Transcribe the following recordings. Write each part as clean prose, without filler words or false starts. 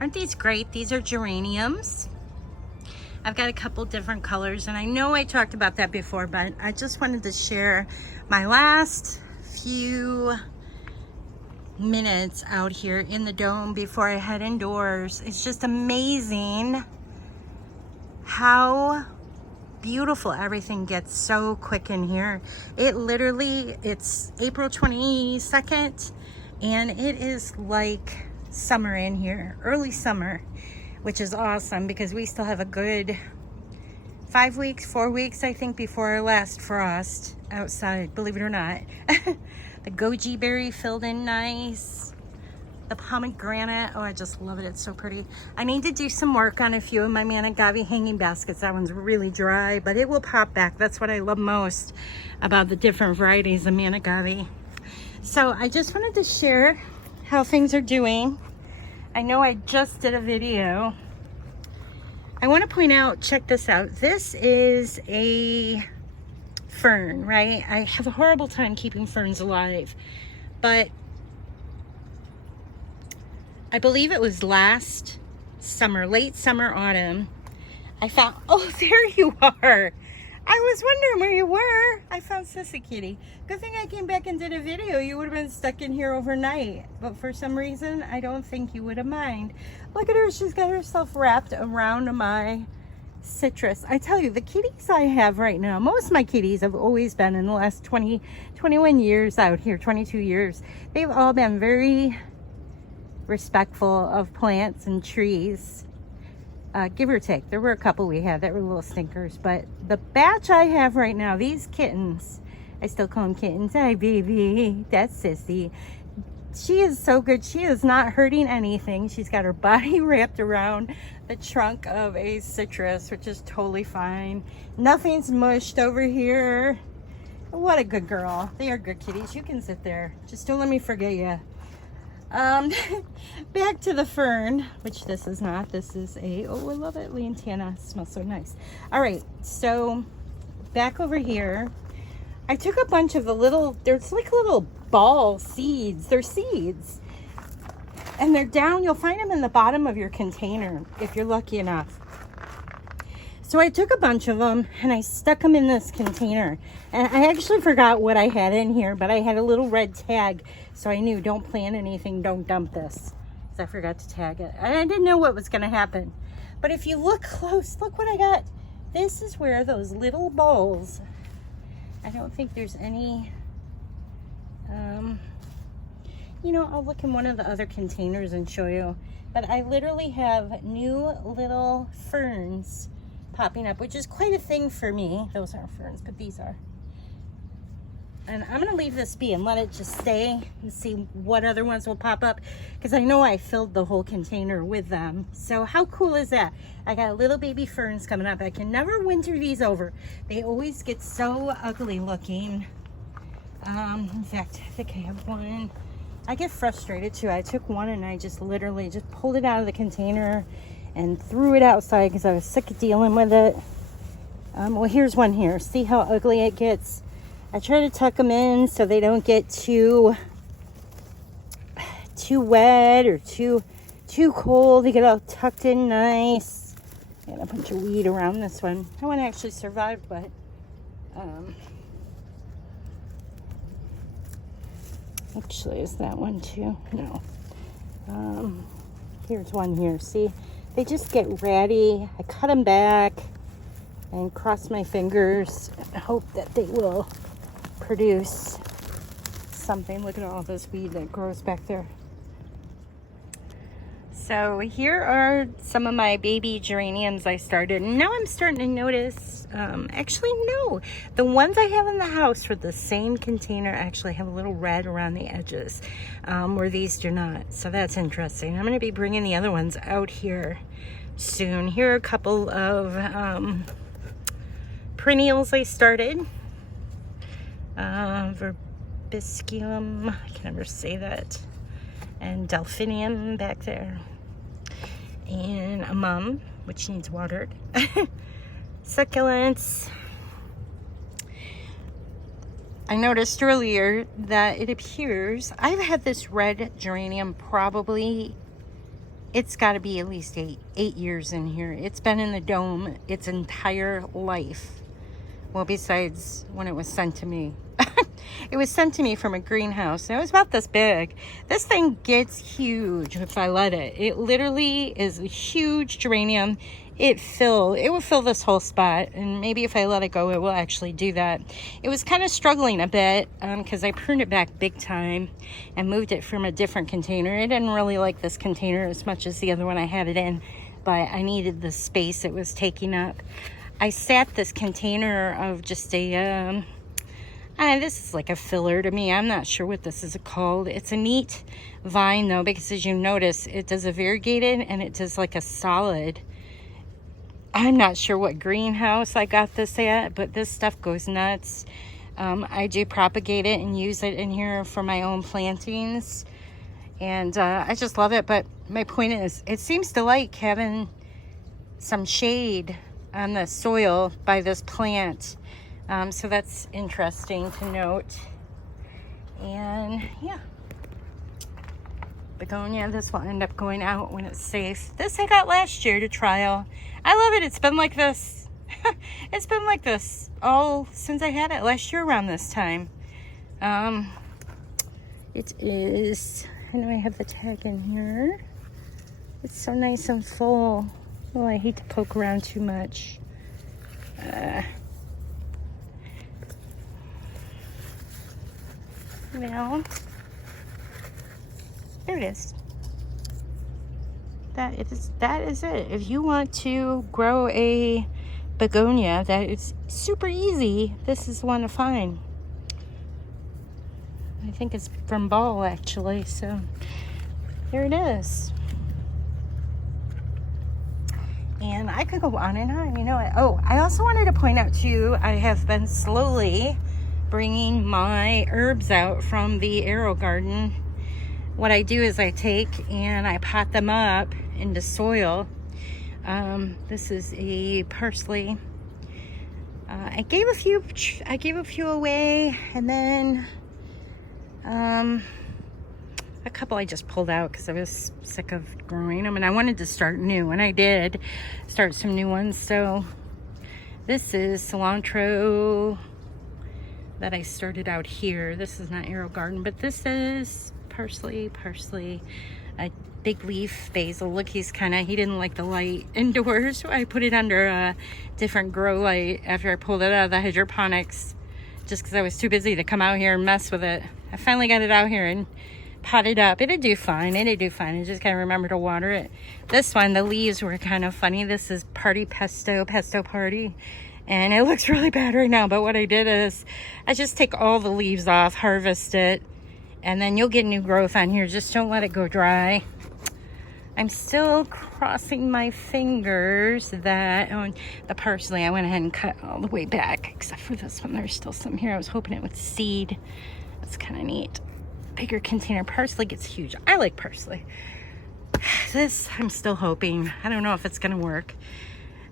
Aren't these great? These are geraniums. I've got a couple different colors, and I know I talked about that before, but I just wanted to share my last few minutes out here in the dome before I head indoors. It's just amazing how beautiful everything gets so quick in here. It's April 22nd, and it is like summer in here, early summer, which is awesome because we still have a good 4 weeks, I think, before our last frost outside, believe it or not. The goji berry filled in nice. The pomegranate, oh, I just love it. It's so pretty. I need to do some work on a few of my mandivlla hanging baskets. That one's really dry, but it will pop back. That's what I love most about the different varieties of mandivlla. So I just wanted to share how things are doing. I know I just did a video. I want to point out, check this out. This is a fern, right? I have a horrible time keeping ferns alive, but I believe it was last summer, late summer, autumn, I found, oh, there you are. I was wondering where you were. I found Sissy kitty. Good thing I came back and did a video. You would have been stuck in here overnight. But for some reason, I don't think you would have mind. Look at her. She's got herself wrapped around my citrus. I tell you, the kitties I have right now, most of my kitties have always been in the last 21 years out here, 22 years. They've all been very respectful of plants and trees. Give or take. There were a couple we had that were little stinkers, but the batch I have right now, these kittens, I still call them kittens. Hi, baby. That's Sissy. She is so good. She is not hurting anything. She's got her body wrapped around the trunk of a citrus, which is totally fine. Nothing's mushed over here. What a good girl. They are good kitties. You can sit there. Just don't let me forget you. Back to the fern, which this is not. This is a, oh, I love it, lantana. It smells so nice. All right, so back over here, I took a bunch of the little, there's like little ball seeds. They're seeds, and they're down. You'll find them in the bottom of your container if you're lucky enough. So I took a bunch of them and I stuck them in this container, and I actually forgot what I had in here, but I had a little red tag, so I knew, don't plant anything, don't dump this, because I forgot to tag it. And I didn't know what was going to happen. But if you look close, look what I got. This is where those little balls, I don't think there's any, you know, I'll look in one of the other containers and show you. But I literally have new little ferns popping up, which is quite a thing for me. Those aren't ferns, but these are. And I'm going to leave this be and let it just stay and see what other ones will pop up, because I know I filled the whole container with them. So how cool is that? I got little baby ferns coming up. I can never winter these over. They always get so ugly looking. In fact, I think I have one. I get frustrated too. I took one and I just literally just pulled it out of the container and threw it outside because I was sick of dealing with it. Well, here's one here. See how ugly it gets? I try to tuck them in so they don't get too wet or too cold. They get all tucked in nice. Got a bunch of weed around this one. That one actually survived, but actually, is that one too? No. Here's one here. See, they just get ratty. I cut them back and cross my fingers and hope that they will produce something. Look at all this weed that grows back there. So here are some of my baby geraniums I started. And now I'm starting to notice, actually no, the ones I have in the house for the same container actually have a little red around the edges, where these do not. So that's interesting. I'm going to be bringing the other ones out here soon. Here are a couple of perennials I started. Verbiscum, I can never say that, and delphinium back there, and a mum, which needs watered. Succulents. I noticed earlier that it appears I've had this red geranium probably It's got to be at least eight years in here. It's been in the dome its entire life. Well, besides when it was sent to me. It was sent to me from a greenhouse, and it was about this big. This thing gets huge if I let it. It literally is a huge geranium. It will fill this whole spot, and maybe if I let it go, it will actually do that. It was kind of struggling a bit because I pruned it back big time and moved it from a different container. I didn't really like this container as much as the other one I had it in, but I needed the space it was taking up. I sat this container of just a, this is like a filler to me. I'm not sure what this is called. It's a neat vine though, because as you notice, it does a variegated and it does like a solid. I'm not sure what greenhouse I got this at, but this stuff goes nuts. I do propagate it and use it in here for my own plantings. And I just love it. But my point is, it seems to like having some shade on the soil by this plant. So that's interesting to note. And yeah. Begonia, this will end up going out when it's safe. This I got last year to trial. I love it. It's been like this. It's been like this all since I had it last year around this time. It is, I know I have the tag in here. It's so nice and full. Oh, I hate to poke around too much. Well, there it is. That is it. If you want to grow a begonia that is super easy, this is one to find. I think it's from Ball actually, so there it is. And I could go on and on, you know. I also wanted to point out to you, I have been slowly bringing my herbs out from the Arrow Garden. What I do is I take and I pot them up into soil. This is a parsley. I gave a few away, and then a couple I just pulled out because I was sick of growing them, and I wanted to start new, and I did start some new ones. So this is cilantro that I started out here. This is not Arrow Garden, but this is parsley, a big leaf basil. Look, he didn't like the light indoors, so I put it under a different grow light after I pulled it out of the hydroponics, just because I was too busy to come out here and mess with it. I finally got it out here and potted up. It'd do fine. I just gotta remember to water it. This one, the leaves were kind of funny. This is party pesto party, and it looks really bad right now, but what I did is I just take all the leaves off, harvest it, and then you'll get new growth on here. Just don't let it go dry. I'm still crossing my fingers that on the parsley, I went ahead and cut all the way back, except for this one. There's still some here. I was hoping it would seed. That's kind of neat. Bigger container. Parsley gets huge. I like parsley. This, I'm still hoping. I don't know if it's going to work.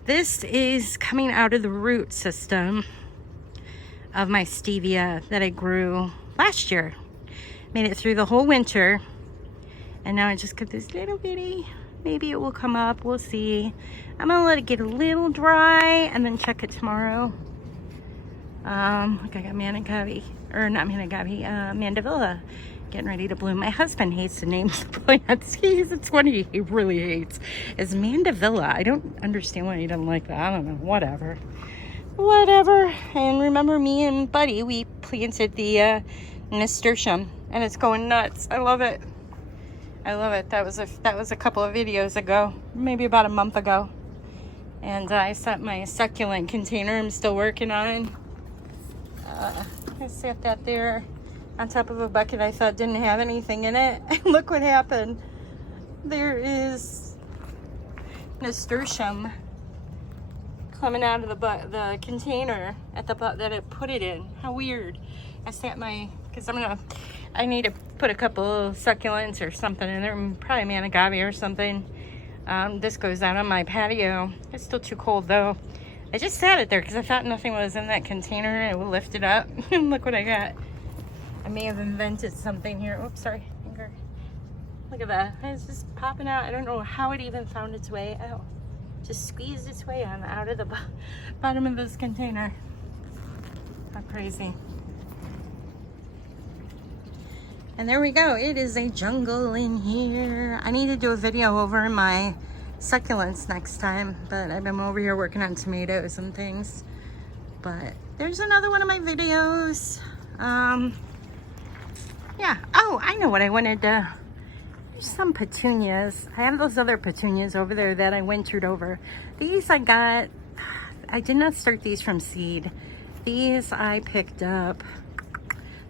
This is coming out of the root system of my stevia that I grew last year. Made it through the whole winter, and now I just got this little bitty. Maybe it will come up. We'll see. I'm gonna let it get a little dry and then check it tomorrow. I got mandivilla getting ready to bloom. My husband hates the names of plants. It's one he really hates. Is mandivilla. I don't understand why he doesn't like that. I don't know. Whatever. And remember, me and Buddy, we planted the nasturtium, and it's going nuts. I love it. That was a couple of videos ago, maybe about a month ago. And I set my succulent container I'm still working on. I set that there on top of a bucket I thought didn't have anything in it. And look what happened. There is nasturtium coming out of the container at the butt that I put it in. How weird. I set because I need to put a couple of succulents or something in there, probably mandivilla or something. This goes out on my patio. It's still too cold though. I just sat it there because I thought nothing was in that container. I will lift it up and look what I got. I may have invented something here. Oops, sorry, finger. Look at that. It's just popping out. I don't know how it even found its way out. Just squeezed its way on out of the bottom of this container. How crazy. And there we go. It is a jungle in here. I need to do a video over my succulents next time, but I've been over here working on tomatoes and things. But there's another one of my videos. Yeah. Oh, I know what I wanted to... There's some petunias. I have those other petunias over there that I wintered over. These I got... I did not start these from seed. These I picked up.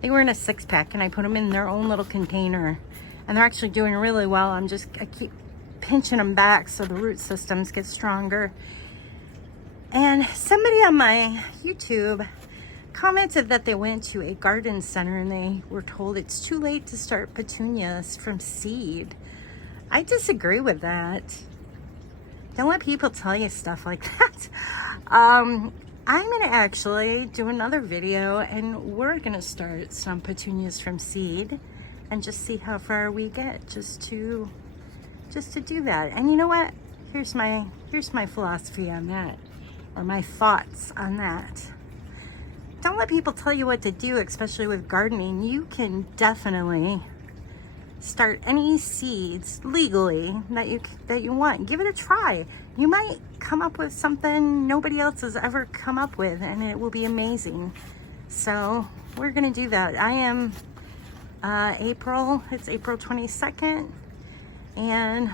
They were in a 6-pack and I put them in their own little container. And they're actually doing really well. I keep pinching them back so the root systems get stronger. And somebody on my YouTube commented that they went to a garden center and they were told it's too late to start petunias from seed. I disagree with that. Don't let people tell you stuff like that. I'm gonna actually do another video and we're gonna start some petunias from seed and just see how far we get just to do that. And you know what? Here's my philosophy on that, or my thoughts on that. Don't let people tell you what to do, especially with gardening. You can definitely start any seeds legally that you want. Give it a try. You might come up with something nobody else has ever come up with, and it will be amazing. So we're gonna do that. I am it's April 22nd, and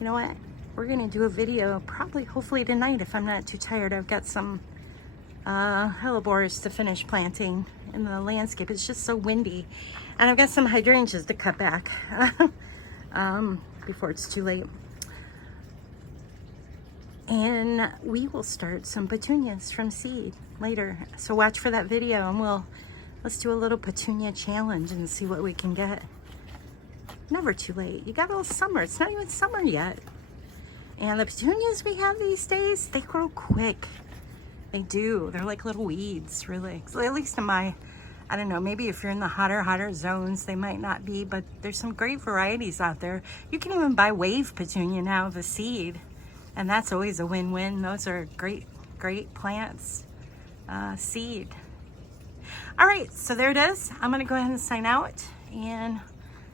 you know what? We're gonna do a video hopefully tonight if I'm not too tired. I've got some hellebores to finish planting in the landscape. It's just so windy, and I've got some hydrangeas to cut back before it's too late. And we will start some petunias from seed later. So watch for that video and let's do a little petunia challenge and see what we can get. Never too late. You got all summer. It's not even summer yet. And the petunias we have these days, they grow quick. They do. They're like little weeds, really. So at least in my, I don't know, maybe if you're in the hotter zones, they might not be, but there's some great varieties out there. You can even buy wave petunia now, the seed. And that's always a win-win. Those are great plants, seed. All right, so there it is. I'm gonna go ahead and sign out and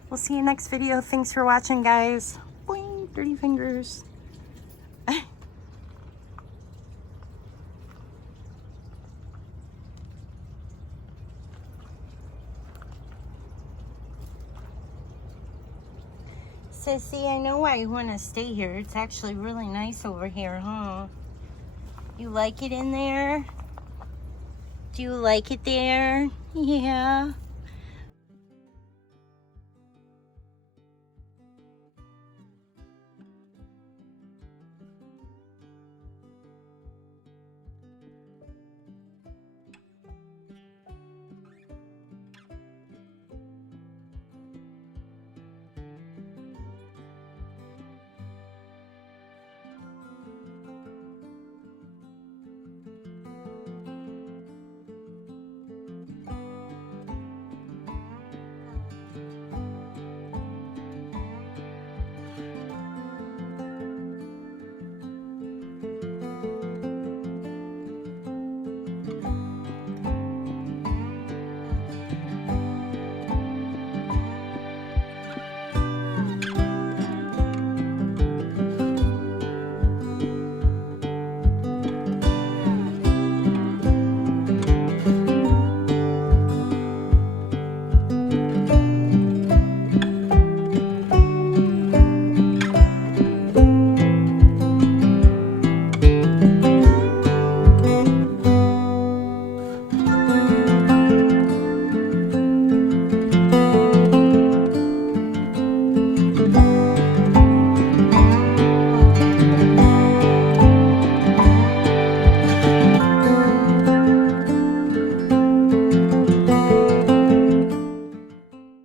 we'll see you next video. Thanks for watching, guys. Boing, dirty fingers. Sissy, I know why you want to stay here. It's actually really nice over here, huh? You like it in there? Do you like it there? Yeah.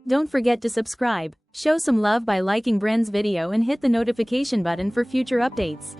Don't forget to subscribe, show some love by liking Bren's video and hit the notification button for future updates.